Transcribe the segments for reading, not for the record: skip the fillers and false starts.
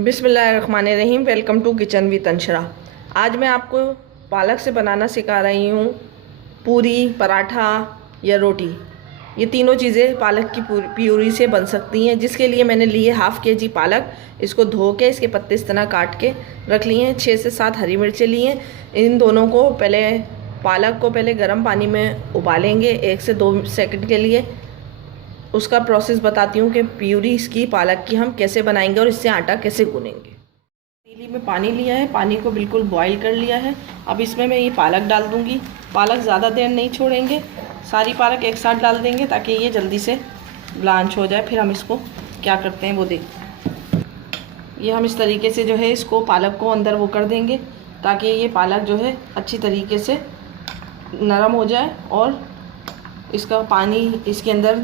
बिस्मिल्लाहिर्रहमानिर्रहीम। Welcome to kitchen with Anshara. आज मैं आपको पालक से बनाना सिखा रही हूँ पूरी, पराठा या रोटी। ये तीनों चीज़ें पालक की प्यूरी से बन सकती हैं। जिसके लिए मैंने लिए हाफ़ के जी पालक। इसको धो के इसके पत्ते इस तरह काट के रख लिए हैं। 6 से 7 हरी मिर्चें ली हैं। इन दोनों को पालक को पहले गर्म पानी में उबालेंगे 1 से 2 सेकंड के लिए। उसका प्रोसेस बताती हूँ कि प्यूरी इसकी पालक की हम कैसे बनाएंगे और इससे आटा कैसे गूँनेंगे। पतीली में पानी लिया है, पानी को बिल्कुल बॉईल कर लिया है। अब इसमें मैं ये पालक डाल दूँगी। पालक ज़्यादा देर नहीं छोड़ेंगे, सारी पालक एक साथ डाल देंगे ताकि ये जल्दी से ब्लांच हो जाए। फिर हम इसको क्या करते हैं वो देखते। ये हम इस तरीके से जो है इसको पालक को अंदर वो कर देंगे ताकि ये पालक जो है अच्छी तरीके से नरम हो जाए और इसका पानी इसके अंदर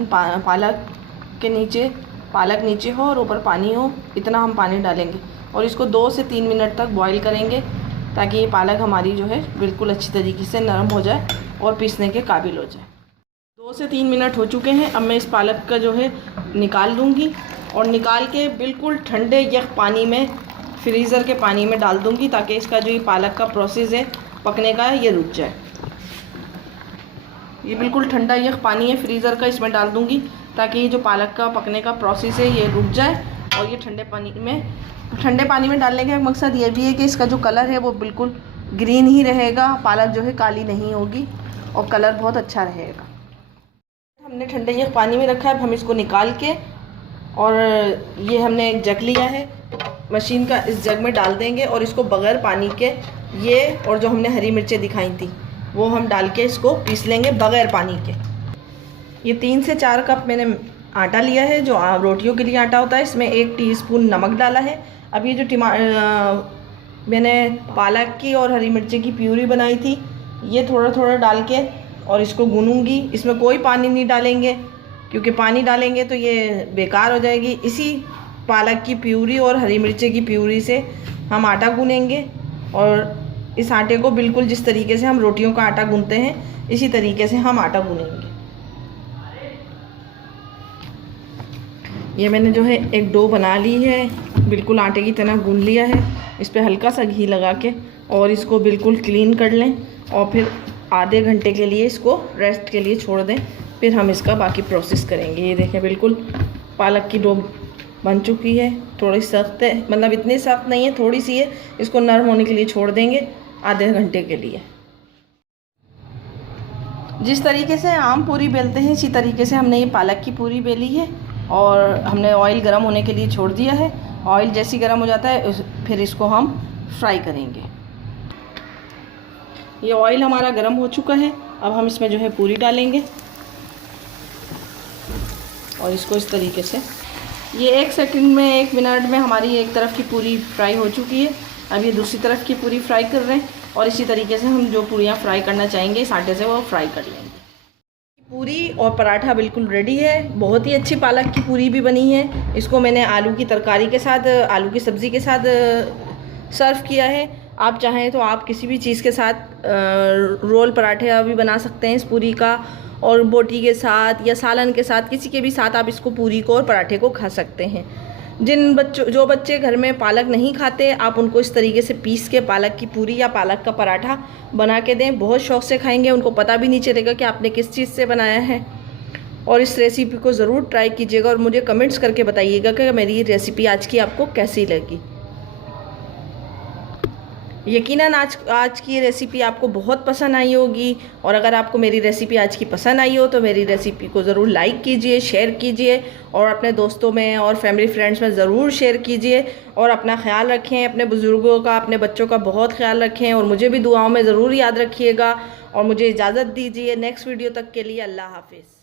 पालक नीचे हो और ऊपर पानी हो, इतना हम पानी डालेंगे और इसको 2 से 3 मिनट तक बॉईल करेंगे ताकि ये पालक हमारी जो है बिल्कुल अच्छी तरीके से नरम हो जाए और पीसने के काबिल हो जाए। 2 से 3 मिनट हो चुके हैं। अब मैं इस पालक का जो है निकाल लूँगी और निकाल के बिल्कुल ठंडे यख पानी में, फ्रीज़र के पानी में डाल दूँगी ताकि इसका जो ये पालक का प्रोसेस है पकने का ये रुक जाए। ये बिल्कुल ठंडा यह पानी है फ्रीज़र का, इसमें डाल दूंगी ताकि ये जो पालक का पकने का प्रोसेस है ये रुक जाए। और ये ठंडे पानी में डालने का मकसद ये भी है कि इसका जो कलर है वो बिल्कुल ग्रीन ही रहेगा, पालक जो है काली नहीं होगी और कलर बहुत अच्छा रहेगा। हमने ठंडे यह पानी में रखा है। अब हम इसको निकाल के और ये हमने एक जग लिया है, मशीन का, इस जग में डाल देंगे और इसको बग़ैर पानी के ये और जो हमने हरी मिर्चें दिखाई थी वो हम डाल के इसको पीस लेंगे बग़ैर पानी के। ये 3 से 4 कप मैंने आटा लिया है जो रोटियों के लिए आटा होता है। इसमें 1 टीस्पून नमक डाला है। अब ये जो मैंने पालक की और हरी मिर्ची की प्यूरी बनाई थी ये थोड़ा थोड़ा डाल के और इसको गूनूंगी। इसमें कोई पानी नहीं डालेंगे क्योंकि पानी डालेंगे तो ये बेकार हो जाएगी। इसी पालक की प्यूरी और हरी मिर्ची की प्यूरी से हम आटा गूनेंगे और इस आटे को बिल्कुल जिस तरीके से हम रोटियों का आटा गूंथते हैं इसी तरीके से हम आटा गूनेंगे। ये मैंने जो है एक डो बना ली है, बिल्कुल आटे की तरह गूंथ लिया है। इस पर हल्का सा घी लगा के और इसको बिल्कुल क्लीन कर लें और फिर आधे घंटे के लिए इसको रेस्ट के लिए छोड़ दें। फिर हम इसका बाकी प्रोसेस करेंगे। ये देखें बिल्कुल पालक की डो बन चुकी है। थोड़ी सख्त है, मतलब इतनी सख्त नहीं है, थोड़ी सी है। इसको नरम होने के लिए छोड़ देंगे आधे घंटे के लिए। जिस तरीके से आम पूरी बेलते हैं इसी तरीके से हमने ये पालक की पूरी बेली है और हमने ऑयल गर्म होने के लिए छोड़ दिया है। ऑयल जैसे गर्म हो जाता है फिर इसको हम फ्राई करेंगे। ये ऑयल हमारा गर्म हो चुका है। अब हम इसमें जो है पूरी डालेंगे और इसको इस तरीके से, ये 1 सेकंड में 1 मिनट में हमारी एक तरफ की पूरी फ्राई हो चुकी है। अब ये दूसरी तरफ की पूरी फ्राई कर रहे हैं और इसी तरीके से हम जो पूरियाँ फ्राई करना चाहेंगे इस आटे से वो फ्राई कर लेंगे। पूरी और पराठा बिल्कुल रेडी है। बहुत ही अच्छी पालक की पूरी भी बनी है। इसको मैंने आलू की तरकारी के साथ, आलू की सब्ज़ी के साथ सर्व किया है। आप चाहें तो आप किसी भी चीज़ के साथ रोल पराठे भी बना सकते हैं इस पूरी का, और बोटी के साथ या सालन के साथ, किसी के भी साथ आप इसको पूरी को और पराठे को खा सकते हैं। जो बच्चे घर में पालक नहीं खाते आप उनको इस तरीके से पीस के पालक की पूरी या पालक का पराठा बना के दें, बहुत शौक़ से खाएंगे। उनको पता भी नहीं चलेगा कि आपने किस चीज़ से बनाया है। और इस रेसिपी को ज़रूर ट्राई कीजिएगा और मुझे कमेंट्स करके बताइएगा कि मेरी रेसिपी आज की आपको कैसी लगी। यकीनन आज की रेसिपी आपको बहुत पसंद आई होगी और अगर आपको मेरी रेसिपी आज की पसंद आई हो तो मेरी रेसिपी को ज़रूर लाइक कीजिए, शेयर कीजिए और अपने दोस्तों में और फैमिली फ्रेंड्स में ज़रूर शेयर कीजिए। और अपना ख्याल रखें, अपने बुज़ुर्गों का, अपने बच्चों का बहुत ख्याल रखें और मुझे भी दुआओं में ज़रूर याद रखिएगा। और मुझे इजाज़त दीजिए। नेक्स्ट वीडियो तक के लिए अल्लाह हाफिज़।